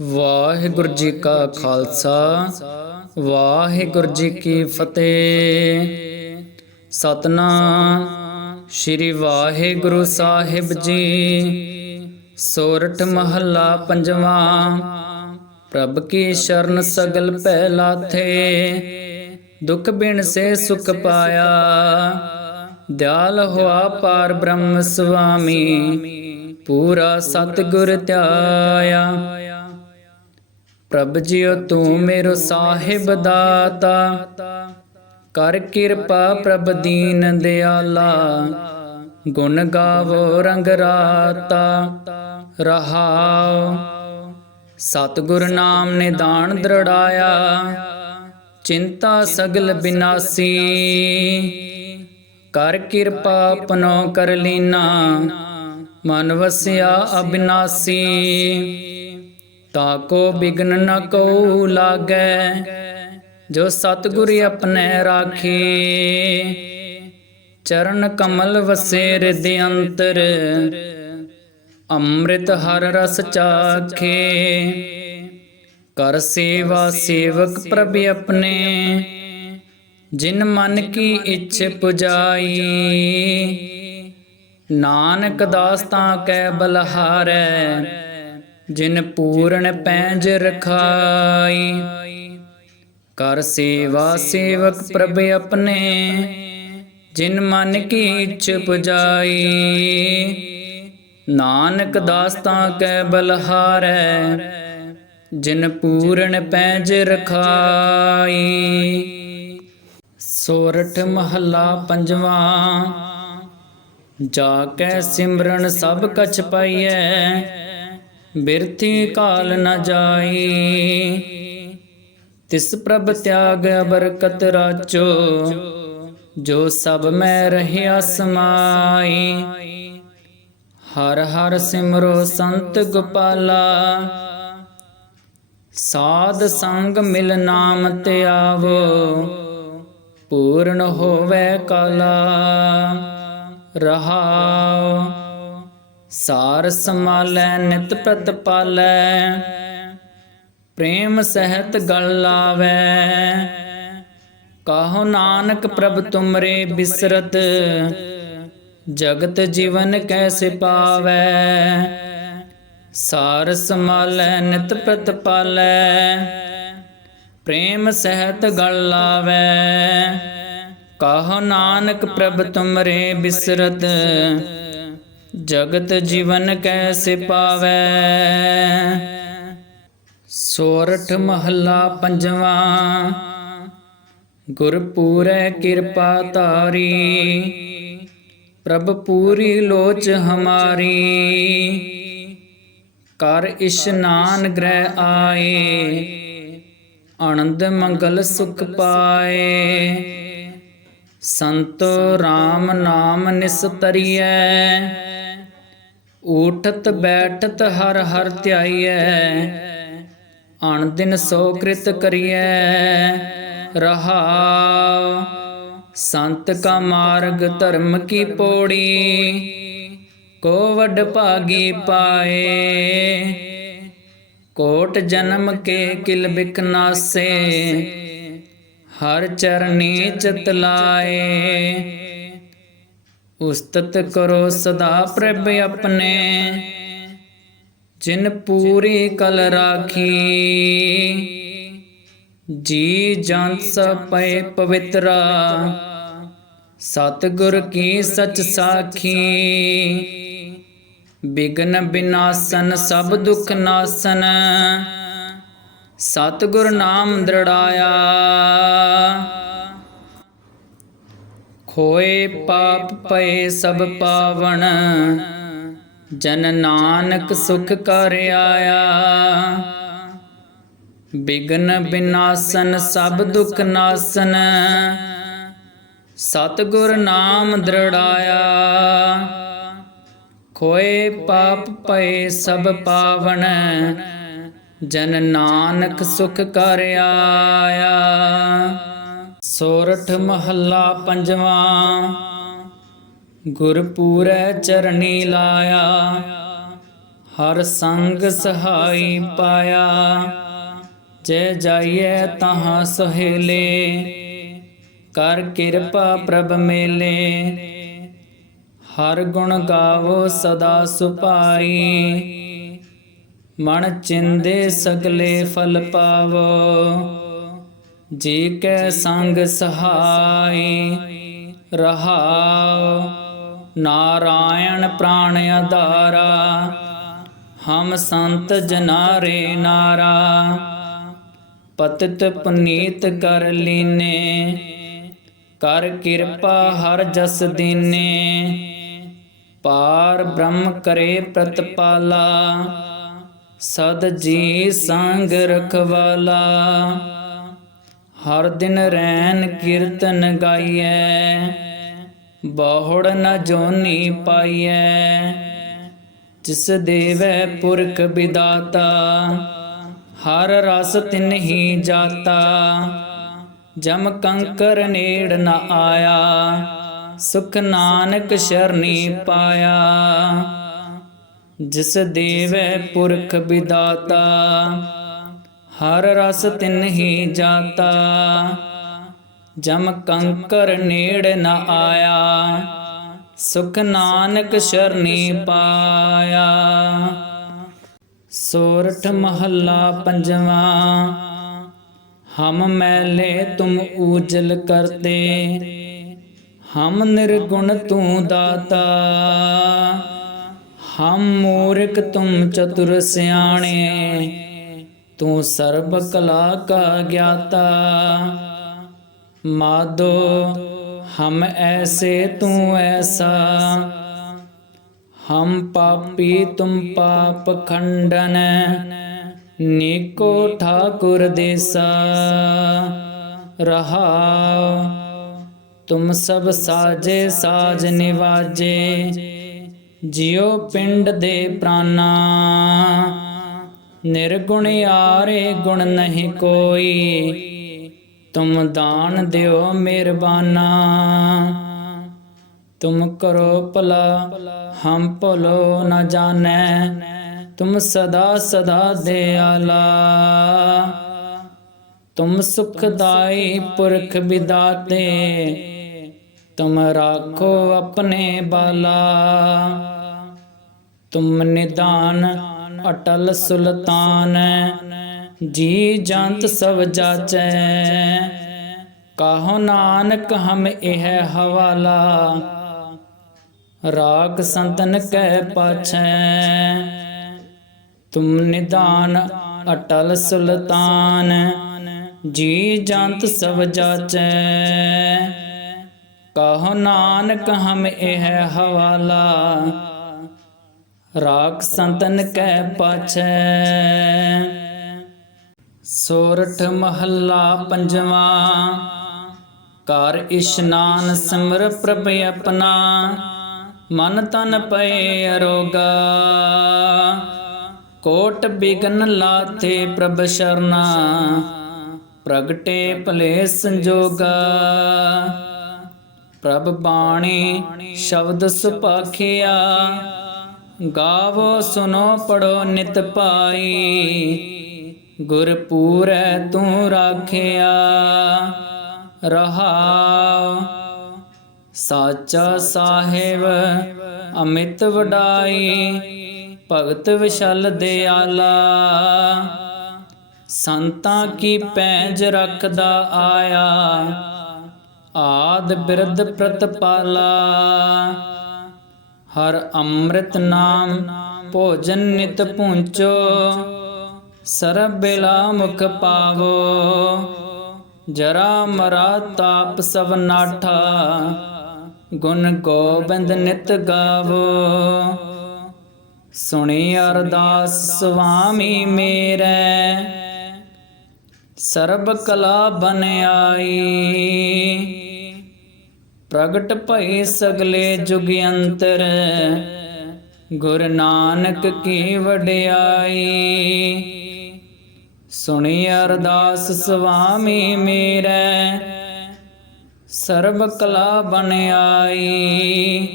ਵਾਹਿਗੁਰੂ ਜੀ ਕਾ ਖਾਲਸਾ, ਵਾਹਿਗੁਰੂ ਜੀ ਕੀ ਫਤਿਹ। ਸਤਨਾਮ ਸ੍ਰੀ ਵਾਹਿਗੁਰੂ ਸਾਹਿਬ ਜੀ। ਸੋਰਠ ਮਹੱਲਾ ਪੰਜਵਾਂ, ਪ੍ਰਭ ਕੀ ਸ਼ਰਨ ਸਗਲ ਪਹਿਲਾ ਥੇ। ਦੁਖ ਬਿਨ ਸੇ ਸੁਖ ਪਾਇਆ, ਦਿਆਲ ਹੋਆ ਪਾਰ ਬ੍ਰਹਮ ਸੁਆਮੀ ਪੂਰਾ ਸਤਿਗੁਰ ਧਿਆਇਆ। ਪ੍ਰਭ ਜੀਓ ਤੂੰ ਮੇਰੋ ਸਾਹਿਬ ਦਾਤਾ। ਕਰ ਕਿਰਪਾ ਪ੍ਰਭ ਦੀਨ ਦਿਆਲਾ। ਗੁਣ ਗਾਵੋ ਰੰਗ ਰਾਤਾ। ਰਹਾਉ। ਸਤਿਗੁਰ ਨਾਮ ਨੇ ਦਾਨ ਦ੍ਰਿੜਾਇਆ। ਚਿੰਤਾ ਸਗਲ ਬਿਨਾਸੀ। ਕਰ ਕਿਰਪਾ ਆਪਣੋ ਕਰ ਲੀਨਾ। ਮਨ ਵਸਿਆ ਅਬਿਨਾਸੀ। ਤਾ ਕੋ ਬਿਗਨ ਨ ਕੋ ਲਾਗੈ, ਜੋ ਸਤਿਗੁਰ ਆਪਣੇ ਰਾਖੇ। ਚਰਨ ਕਮਲ ਵਸੇ ਰਿਦ ਅੰਤਰ, ਅੰਮ੍ਰਿਤ ਹਰ ਰਸ ਚਾਖੇ। ਕਰ ਸੇਵਾ ਸੇਵਕ ਪ੍ਰਭ ਆਪਣੇ, ਜਿਨ ਮਨ ਕੀ ਇੱਛ ਪੁਜਾਈ। ਨਾਨਕ ਦਾਸ ਤਾਂ ਕੈ ਬਲਹਾਰੈ ਜਿਨ ਪੂਰਨ ਪੈਂਜ ਰਖਾਈ। ਕਰ ਸੇਵਾ ਸੇਵਕ ਪ੍ਰਭ ਆਪਣੇ। ਜਿਨ ਮਨ ਕੀ ਇੱਛ ਪੁਜਾਈ ਨਾਨਕ ਦਾਸ ਤਾਂ ਕੈ ਬਲਹਾਰੈ। ਜਿਨ ਪੂਰਨ ਪੈਂਜ ਰਖਾਈ। ਸੋਰਠ ਮਹੱਲਾ ਪੰਜਵਾਂ। ਜਾ ਕੈ ਸਿਮਰਨ ਸਭ ਕਛ ਪਾਈਐ। ਬਿਰਤੀ ਕਾਲ ਨ ਜਾਈ। ਤਿਸ ਪ੍ਰਭ ਤਿਆਗ ਬਰਕਤ ਰਾਚੋ, ਜੋ ਸਭ ਮੈਂ ਰਹਿਆ ਸਮਾਈ। ਹਰ ਹਰ ਸਿਮਰੋ ਸੰਤ ਗੋਪਾਲਾ, ਸਾਧ ਸੰਗ ਮਿਲ ਨਾਮ ਤੇ ਆਵੋ, ਪੂਰਨ ਹੋਵੇ ਕਾਲਾ ਰਹਾਉ ਸਾਰ ਸਮਾਲੈ ਨਿਤ ਪ੍ਰਤਪਾਲੈ ਪ੍ਰੇਮ ਸਹਿਤ ਗਲ ਲਾਵੈ। ਕਹੋ ਨਾਨਕ ਪ੍ਰਭ ਤੁਮਰੇ ਬਿਸਰਤ, ਜਗਤ ਜੀਵਨ ਕੈਸੇ ਪਾਵੈ। ਸਾਰ ਸਮਾਲੈ ਨਿਤ ਪ੍ਰਤਪਾਲੈ ਪ੍ਰੇਮ ਸਹਿਤ ਗਲ ਲਾਵੈ। ਕਹੋ ਨਾਨਕ ਪ੍ਰਭ ਤੁਮਰੇ ਬਿਸਰਤ ਜਗਤ ਜੀਵਨ ਕੈਸੇ ਪਾਵੈ? ਸੋਰਠ ਮਹੱਲਾ ਪੰਜਵਾਂ। ਗੁਰ ਕਿਰਪਾ ਤਾਰੀ ਪ੍ਰਭ ਪੂਰੀ ਲੋਚ ਹਮਾਰੀ। ਕਰ ਇਸ਼ਨਾਨ ਗ੍ਰਹਿ ਆਏ। ਆਨੰਦ ਮੰਗਲ ਸੁਖ ਪਾਏ। ਸੰਤੋ ਰਾਮ ਨਾਮ ਨਿਸਤਰੀਐ ਉਠਤ ਬੈਠਤ ਹਰ ਹਰ ਧਿਆਈਐ, ਅਣ ਦਿਨ ਸੋ ਕ੍ਰਿਤ ਕਰੀਐ ਰਹਾਉ ਸੰਤ ਕਾ ਮਾਰਗ ਧਰਮ ਕੀ ਪੋੜੀ ਕੋ ਵੱਡ ਭਾਗੀ ਪਾਏ। ਕੋਟ ਜਨਮ ਕੇ ਕਿਲ ਬਿਕਨਾਸੇ ਹਰ ਚਰਨੀ ਚਿਤ ਲਾਏ। ਉਸਤਤ ਕਰੋ ਸਦਾ ਪ੍ਰਭ ਆਪਣੇ। ਜਿਨ ਪੂਰੀ ਕਲ ਰਾਖੀ, ਜੀ ਜੰਤ ਸਭ ਪਏ ਪਵਿੱਤਰਾ। ਸਤਿਗੁਰ ਕੀ ਸਚ ਸਾਖੀ, ਬਿਗਨ ਬਿਨਾਸਨ ਸਭ ਦੁਖ ਨਾਸਨ। ਸਤਿਗੁਰ ਨਾਮ ਦ੍ਰਿੜਾਇਆ। ਖੋਏ ਪਾਪ ਪਏ ਸਭ ਪਾਵਨ ਜਨ ਨਾਨਕ ਸੁਖ ਕਰ ਆਇਆ। ਬਿਗਨ ਬਿਨਾਸਨ, ਸਭ ਦੁਖ ਨਾਸਨ, ਸਤਿਗੁਰ ਨਾਮ ਦ੍ਰਿੜਾਇਆ। ਖੋਏ ਪਾਪ ਪਏ ਸਭ ਪਾਵਨ ਜਨ ਨਾਨਕ ਸੁਖ ਕਰ ਆਇਆ। ਸੋਰਠ ਮਹੱਲਾ ਪੰਜਵਾਂ। ਗੁਰਪੂਰੈ ਚਰਣੀ ਲਾਇਆ। ਹਰ ਸੰਗ ਸਹਾਈ ਪਾਇਆ। ਜੈ ਜਾਈਐ ਤਹਾਂ ਸੁਹੇਲੇ। ਕਰ ਕਿਰਪਾ ਪ੍ਰਭ ਮੇਲੇ। ਹਰ ਗੁਣ ਗਾਵੋ ਸਦਾ ਸੁਪਾਈ ਮਨ ਚਿੰਦੇ ਸਗਲੇ ਫਲ ਪਾਵੋ। ਜੀ ਕੈ ਸੰਗ ਸਹਾਈ ਰਹਾਉ ਨਾਰਾਇਣ ਪ੍ਰਾਣ ਆਧਾਰਾ, ਹਮ ਸੰਤ ਜਨਾਰੇ ਨਾਰਾ, ਪਤਿਤ ਪੁਨੀਤ ਕਰ ਲੀਨੇ, ਕਰ ਕਿਰਪਾ ਹਰ ਜਸ ਦੀਨੇ, ਪਾਰ ਬ੍ਰਹਮ ਕਰੇ ਪ੍ਰਤਪਾਲਾ, ਸਦ ਜੀ ਸੰਗ ਰਖਵਾਲਾ। ਹਰ ਦਿਨ ਰੈਨ ਕੀਰਤਨ ਗਾਈਐ, ਬਹੁੜ ਨ ਜੋਨੀ ਪਾਈਐ। ਜਿਸ ਦੇਵੈ ਪੁਰਖ ਵਿਦਾਤਾ, ਹਰ ਰਸ ਤਿਨ ਹੀ ਜਾਤਾ। ਜਮ ਕੰਕਰ ਨੇੜ ਨ ਆਇਆ, ਸੁਖ ਨਾਨਕ ਸ਼ਰਨੀ ਪਾਇਆ। ਜਿਸ ਦੇਵੈ ਪੁਰਖ ਵਿਦਾਤਾ ਹਰ ਰਸ ਤਿਨ ਹੀ ਜਾਤਾ। ਜਮ ਕੰਕਰ ਨੇੜ ਨ ਆਇਆ। ਸੁਖ ਨਾਨਕ ਸ਼ਰਨੀ ਪਾਇਆ। ਸੋਰਠ ਮਹੱਲਾ ਪੰਜਵਾ। ਹਮ ਮੈਲੇ ਤੁਮ ਊਜਲ ਕਰਤੇ। ਹਮ ਨਿਰਗੁਣ ਤੂੰ ਦਾਤਾ। ਹਮ ਮੂਰਖ ਤੁਮ ਚਤੁਰ ਸਿਆਣੇ। ਤੂੰ ਸਰਬ ਕਲਾ ਕਾ ਗਿਆਤਾ। ਮਾਦੋ ਹਮ ਐਸੇ ਤੂੰ ਐਸਾ। ਹਮ ਪਾਪੀ ਤੁਮ ਪਾਪ ਖੰਡਨ। ਨਿਕੋ ਠਾਕੁਰ ਦੇਸਾ। ਰਹਾਉ ਤੁਮ ਸਭ ਸਾਜੇ ਸਾਜ ਨਿਵਾਜੇ। ਜਿਉ ਪਿੰਡ ਦੇ ਪ੍ਰਾਨਾ। ਨਿਰਗੁਣ ਆਰੇ ਗੁਣ ਨਹੀਂ ਕੋਈ। ਤੁਮ ਦਾਨ ਦਿਓ ਮਿਹਰਬਾਨਾ। ਤੁਮ ਕਰੋ ਭਲਾ, ਹਮ ਭਲੋ ਨਾ ਜਾਣੈ। ਤੁਮ ਸਦਾ ਸਦਾ ਦਿਆਲਾ। ਤੁਮ ਸੁਖਦਾਈ ਪੁਰਖ ਵਿਦਾਤੇ। ਤੁਮ ਰਾਖੋ ਆਪਣੇ ਬਾਲਾ। ਤੁਮ ਨਿਦਾਨ ਅਟਲ ਸੁਲਤਾਨ ਜੀ ਜੰਤ ਸਭ ਜਾਚੈ। ਕਾਹੋ ਨਾਨਕ ਹਮ ਇਹ ਹਵਾਲਾ। ਰਾਗ ਸੰਤਨ ਕਹਿ ਪਾਛੈ। ਤੁਮ ਨਿਦਾਨ ਅਟਲ ਸੁਲਤਾਨ। ਜੀ ਜੰਤ ਸਭ ਜਾਚੈ। ਕਹੋ ਨਾਨਕ ਹਮ ਇਹ ਹਵਾਲਾ। ਰਾਗ ਸੰਤਨ ਕੈ ਪਾਛੈ। ਸੋਰਠ ਮਹੱਲਾ ਪੰਜਵਾ। ਕਰ ਇਸ਼ਨਾਨ ਸਿਮਰ ਪ੍ਰਭ ਆਪਣਾ। ਮਨ ਤਨ ਪਏ ਅਰੋਗਾ। ਕੋਟ ਬਿਗਨ ਲਾਥੇ ਪ੍ਰਭ ਸ਼ਰਨਾ। ਪ੍ਰਗਟੇ ਭਲੇ ਸੰਜੋਗਾ। ਪ੍ਰਭ ਬਾਣੀ ਸ਼ਬਦ ਸੁਪਾਖਿਆ। ਗਾਵੋ ਸੁਨੋ ਪੜੋ ਨਿਤ ਪਾਈ। ਗੁਰ ਪੂਰੈ ਤੂੰ ਰਾਖਿਆ। ਰਹਾਉ ਸਾਚਾ ਸਾਹਿਬ, ਅਮਿਤ ਵਡਾਈ। ਭਗਤ ਵਿਸ਼ਲ ਦਿਆਲਾ। ਸੰਤਾਂ ਕੀ ਪੈਜ ਰੱਖਦਾ ਆਇਆ। ਆਦ ਬਿਰਧ ਪ੍ਰਤਪਾਲਾ। ਹਰ ਅੰਮ੍ਰਿਤ ਨਾਮ ਭੋਜਨ ਨਿਤ ਪੁੰਚੋ, ਸਰਬ ਬਿਲਾ ਮੁਖ ਪਾਵੋ। ਜਰਾ ਮਰਾ ਤਾਪ ਸਭ ਨਾਠਾ, ਗੁਣ ਗੋਬਿੰਦ ਨਿਤ ਗਾਵੋ। ਸੁਣੀ ਅਰਦਾਸ ਸੁਆਮੀ ਮੇਰੇ, ਸਰਬ ਕਲਾ ਬਨ ਆਈ। ਪ੍ਰਗਟ ਭਈ ਸਗਲੇ ਜੁਗ ਅੰਤਰ। ਗੁਰ ਨਾਨਕ ਕੀ ਵਡਿਆਈ। ਸੁਣੀ ਅਰਦਾਸ ਸੁਆਮੀ ਮੇਰੇ। ਸਰਬ ਕਲਾ ਬਨ ਆਈ।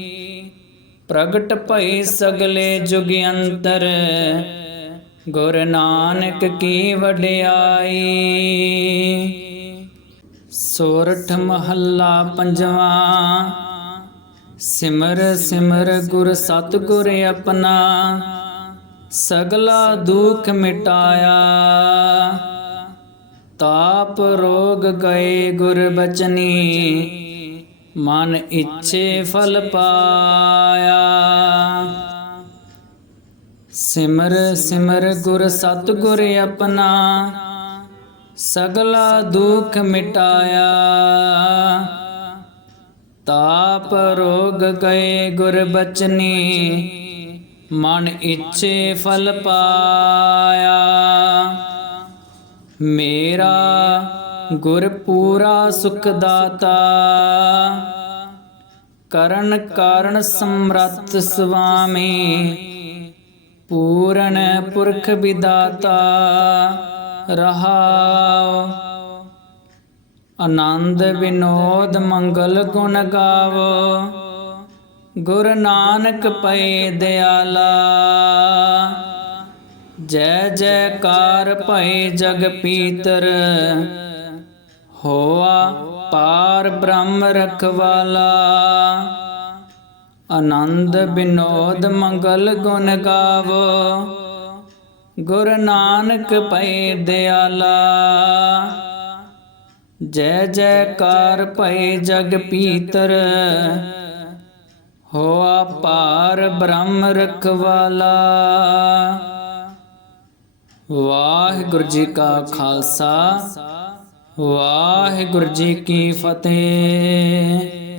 ਪ੍ਰਗਟ ਭਈ ਸਗਲੇ ਜੁਗ ਅੰਤਰ। ਗੁਰ ਨਾਨਕ ਕੀ ਵਡਿਆਈ। ਸੋਰਠ ਮਹੱਲਾ ਪੰਜਵਾਂ। ਸਿਮਰ ਸਿਮਰ ਗੁਰ ਸਤਿਗੁਰ ਆਪਣਾ। ਸਗਲਾ ਦੁੱਖ ਮਿਟਾਇਆ। ਤਾਪ ਰੋਗ ਗਏ ਗੁਰ ਬਚਨੀ। ਮਨ ਇੱਛੇ ਫਲ ਪਾਇਆ। ਸਿਮਰ ਸਿਮਰ ਗੁਰ ਸਤਿਗੁਰ ਆਪਣਾ। ਸਗਲਾ ਦੁੱਖ ਮਿਟਾਇਆ। ਤਾਪ ਰੋਗ ਗਏ ਗੁਰ ਬਚਨੀ, ਮਨ ਇੱਛੇ ਫਲ ਪਾਇਆ। ਮੇਰਾ ਗੁਰ ਪੂਰਾ ਸੁਖ ਦਾਤਾ ਕਰਨ ਕਾਰਣ ਸਮਰੱਥ ਸੁਆਮੀ ਪੂਰਨ ਪੁਰਖ ਵਿਦਾਤਾ। ਰਹਾਉ ਆਨੰਦ ਵਿਨੋਦ ਮੰਗਲ ਗੁਣ ਗਾਵੋ। ਗੁਰ ਨਾਨਕ ਪਏ ਦਿਆਲਾ। ਜੈ ਜੈਕਾਰ ਭਏ ਜਗ ਪੀਤਰ। ਹੋਆ ਪਾਰ ਬ੍ਰਹਮ ਰਖਵਾਲਾ। ਆਨੰਦ ਬਿਨੋਦ ਮੰਗਲ ਗੁਣ ਗਾਵੋ। ਗੁਰ ਨਾਨਕ ਪਏ ਦਿਆਲਾ। ਜੈ ਜੈਕਾਰ ਭਏ ਜਗ ਪੀਤਰ ਹੋਆ ਪਾਰ ਬ੍ਰਹਮ ਰਖਵਾਲਾ। ਵਾਹਿਗੁਰੂ ਜੀ ਕਾ ਖਾਲਸਾ। ਵਾਹਿਗੁਰੂ ਜੀ ਕੀ ਫਤਿਹ।